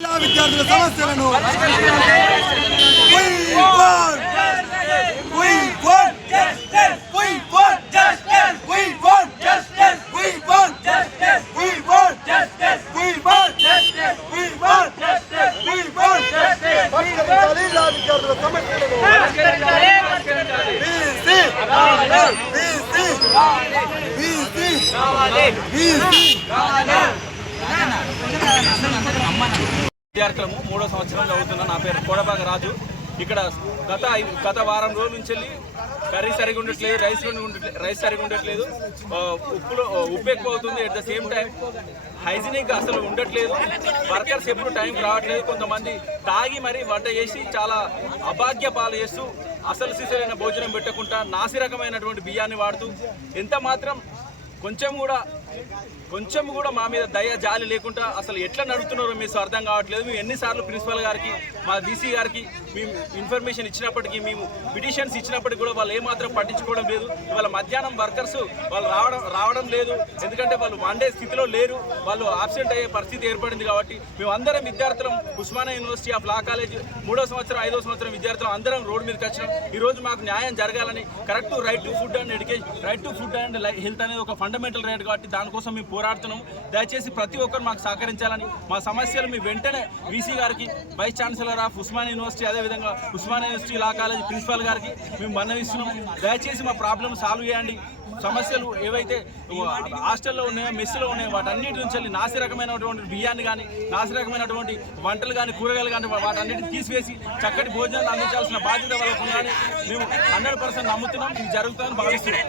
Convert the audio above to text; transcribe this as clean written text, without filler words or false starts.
విద్యార్థుల సమస్యలను విద్యార్థులము 3వ సంవత్సరం చదువుతున్నా. నా పేరు కోడబాగ రాజు. ఇక్కడ గత వారం రోజుల నుంచి కర్రీ సరిగా ఉండట్లేదు, రైస్ సరిగా ఉండట్లేదు, ఉప్పు ఎక్కువ అవుతుంది. At the same time hygienic అసలు ఉండట్లేదు. వర్కర్స్ ఎప్పుడు టైం రావట్లేదు. కొంతమంది తాగి మరీ వంట చేసి చాలా అభాగ్య పాలు చేస్తూ అసలు సిసలైన భోజనం పెట్టకుండా నాసి రకమైనటువంటి బియ్యాన్ని వాడుతూ ఎంత మాత్రం కొంచెం కూడా మా మీద దయ జాలి లేకుండా అసలు ఎట్లా నడుపుతున్నారో మీకు అర్థం కావట్లేదు. మేము ఎన్నిసార్లు ప్రిన్సిపల్ గారికి, మా డీసీ గారికి మేము ఇన్ఫర్మేషన్ ఇచ్చినప్పటికీ, మేము పిటిషన్స్ ఇచ్చినప్పటికీ కూడా వాళ్ళు ఏమాత్రం పట్టించుకోవడం లేదు. ఇవాళ మధ్యాహ్నం వర్కర్స్ వాళ్ళు రావడం లేదు. ఎందుకంటే వాళ్ళు వండే స్థితిలో లేరు. వాళ్ళు ఆబ్సెంట్ అయ్యే పరిస్థితి ఏర్పడింది. కాబట్టి మేము అందరం విద్యార్థులం Osmania university of law college 3వ సంవత్సరం 5వ సంవత్సరం విద్యార్థులు అందరం రోడ్డు మీదకి వచ్చినాం. ఈరోజు మాకు న్యాయం జరగాలని, correct right to food and education, right to food and health అనేది ఒక ఫండమెంటల్ రైట్. కాబట్టి దానికోసం మేము పోరాడుతున్నాము. దయచేసి ప్రతి ఒక్కరు మాకు సహకరించాలని, మా సమస్యలు మీ వెంటనే వీసీ గారికి, vice chancellor of Osmania university, అదేవిధంగా Osmania university law college principal గారికి మేము మనవిస్తున్నాము. దయచేసి మా ప్రాబ్లం సాల్వ్ చేయండి. సమస్యలు ఏవైతే హాస్టల్లో ఉన్నాయో, మెస్సులో ఉన్నాయో వాటన్నిటి నుంచి నాసి రకమైనటువంటి బియ్యాన్ని కానీ, నాసి రకమైనటువంటి వంటలు కానీ, కూరగాయలు కానీ వాటన్నిటిని తీసివేసి చక్కటి భోజనాలు అందించాల్సిన బాధ్యత వాళ్ళకు ఉందని మేము 100% నమ్ముతున్నాం. ఇది జరుగుతుందని భావిస్తున్నాం.